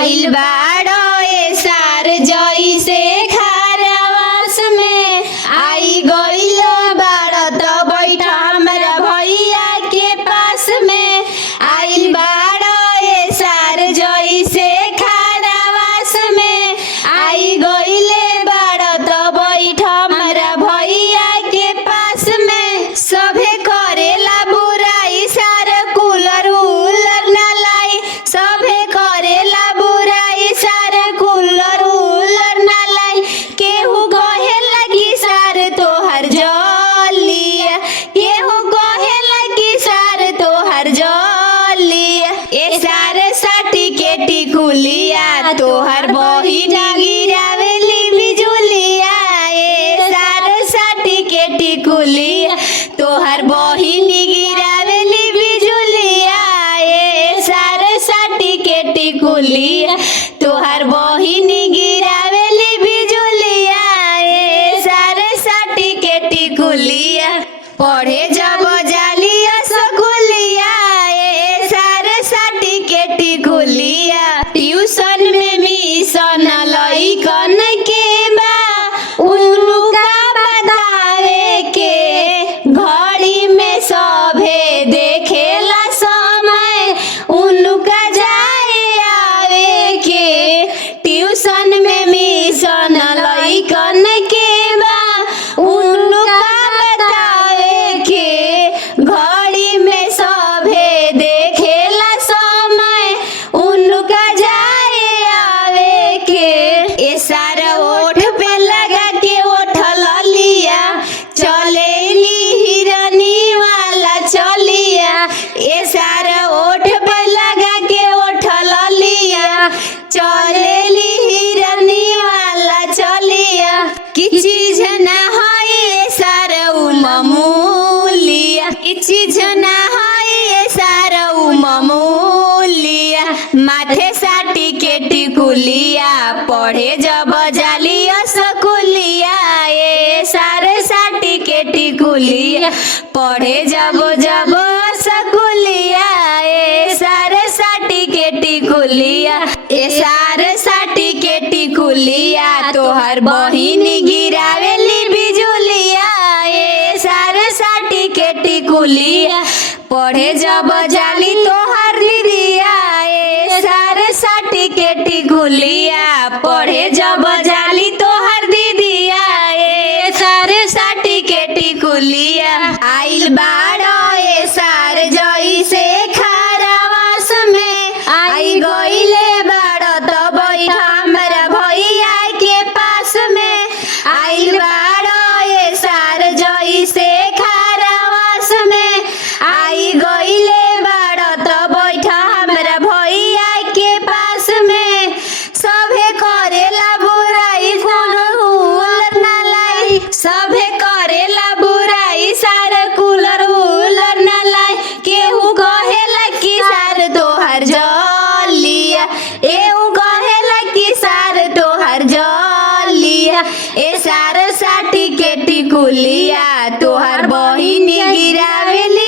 आइल बाड़ो ए सार जइसे खारावास में आई गइलो बाड़ो तो बैठ हमरा भैया के पास में। आइल बाड़ो ए सार जइसे खारावास में आई गइले बाड़ो तो बैठ हमरा भैया के पास में। सभे करेला बुराई सार कूलर उलर ना लाई, सभे करेला बुराई सार कूलर उलर ना लाई। केहू कहे लगी सार तोहर जलिया, केहू कहे लगी सार तोहर जलिया। ए सार साटी के टिकुलिया तोहर बहिन गिरावेली बिजुलिया। ए सार साटी के टिकुलिया तोहर बहिन गिरावेली बिजुलिया। ए सार साटी के टिकुलिया तोहर बहिन गिरावेली बिजुलिया। ए सार साटी के टिकुलिया पढ़े जब जालिया स्कूलिया। ए सार साटी के टिकुलिया ट्यूशन में मिशन लइकन के बा उनका बतावे के। घड़ी में सभे देखेला समय उनका जाए आवे के। ट्यूशन में मिशन लइकन के बा उनका बतावे के। घड़ी में सभे देखेला समय उनका जाए आवे के। ए सारा ओठ पे लगा के ओठल लिया चलेली हिरनी वाला चलिया। ए सारा ओठ पे लगा के ओठल लिया चलेली हिरनी वाला चलिया। की चीज ना है ए सारा मामूलिया, की चीज ना है ए सारा मामूलिया। माथे साटी के टिकुलिया पढ़े जब जालिया स्कूलिया। ए सार साटी के टिकुलिया पढ़े जब जब स्कूलिया। ए सार साटी के टिकुलिया, ए सार साटी के टिकुलिया तोहर बहिन गिरावेली बिजुलिया। ए सार साटी के टिकुलिया पढ़े जब जाली तोहर दीदिया। ए सार साटी के टिकुलिया पढ़े जब जाली तोहर दीदिया। ए सार साटी के टिकुलिया आइल बाड़ो ए सार जइसे खारावास में आई गइले बाड़ो तो बैठ हमरा भैया के पास में। आइल बाड़ो ए सार जइसे खारावास में आई गइले बाड़ो तो बैठ हमरा भैया के पास में। सभे करेला बुराई कोनो उलर ना लाई, सभे करेला बुराई सार कूलर उलर ना लाई। केहू कहेला कि सार तोहर जलिया, एहू कहेला कि सार तोहर जलिया। ए सार साटी के टिकुलिया तोहर बहिन गिरावेली